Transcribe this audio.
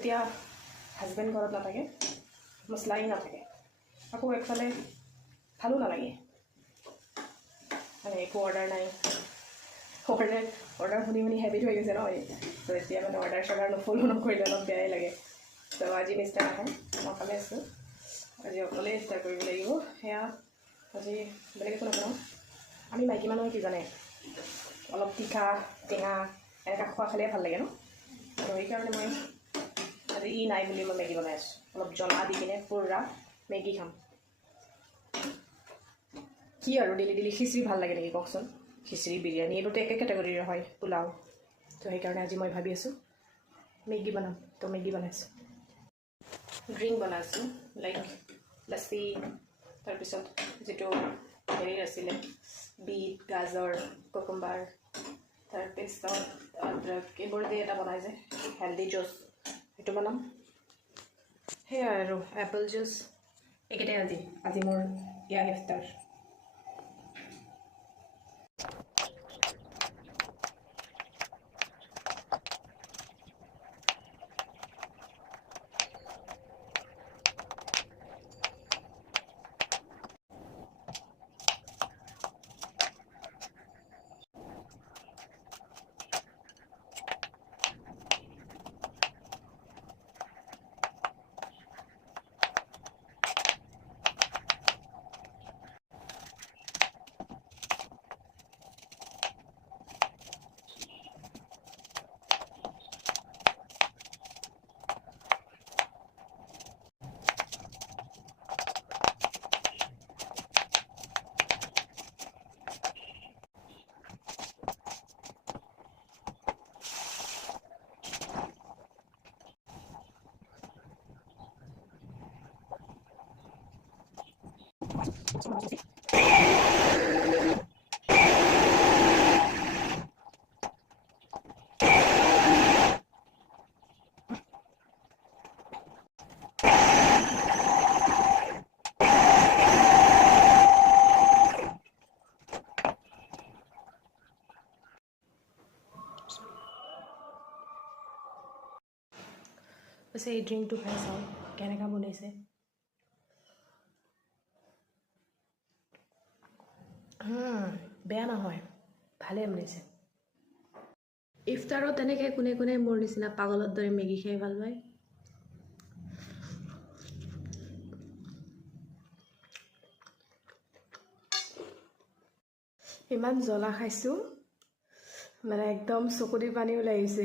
এতিয়া হাজবেণ্ড ঘৰত নাথাকে, মছলাই নাথাকে, আকৌ একফালে ভালো নালাগে, মানে একো অৰ্ডাৰ নাই। অৰ্ডাৰ শুনি শুনি হেবিট হৈ গৈছে ন, তো এতিয়া মানে অৰ্ডাৰ ফ'ল' নকৰিলে অলপ বেয়াই লাগে। তো আজি মিষ্টাৰ নাহে, মই অকলে আছোঁ, আজি অকলেই ষ্টাৰ্ট কৰিব লাগিব। সেয়া আজি বেলেগ একো নকৰোঁ। আমি মাইকী মানুহে কি জানে, অলপ তিখা টেঙা এনেকৈ খোৱা খালে ভাল লাগে ন, তো সেইকাৰণে মই আজি নাই বুলি মই মেগী বনাই আছোঁ। অলপ জ্বলা দি কিনে পুৰা মেগী খাম। কি আৰু ডেইলি ডেইলি খিচিৰি ভাল লাগে নেকি কওকচোন? খিচিৰি বিৰিয়ানী এইবোৰতো একে কেটেগৰীৰ হয়, পোলাও। তো সেইকাৰণে আজি মই ভাবি আছোঁ মেগী বনাম, তো মেগী বনাইছোঁ। ড্ৰিংক বনাইছোঁ, লাইক লচ্চি, তাৰপিছত যিটো হেৰি আছিলে বিট, গাজৰ, কুকুম্বাৰ, তাৰপিছত অদ্ৰক, এইবোৰ দি এটা বনাই যে হেল্ডি জুচ, সেইটো বনাম। সেয়াই আৰু এপল জুচ, এইকেইটাই আজি মোৰ ইয়াৰ ইফতাৰ। পিছে এই ড্ৰিংকটো খাই চাওঁ কেনেকুৱা বনাইছে। বেয়া নহয়, ভালেই বনাইছে। ইফতাৰত তেনেকৈ কোনে কোনে মোৰ নিচিনা পাগলৰ দৰে মেগী খাই ভাল পায়? ইমান জ্বলা খাইছোঁ, মানে একদম চকুদি পানী ওলাই আহিছে।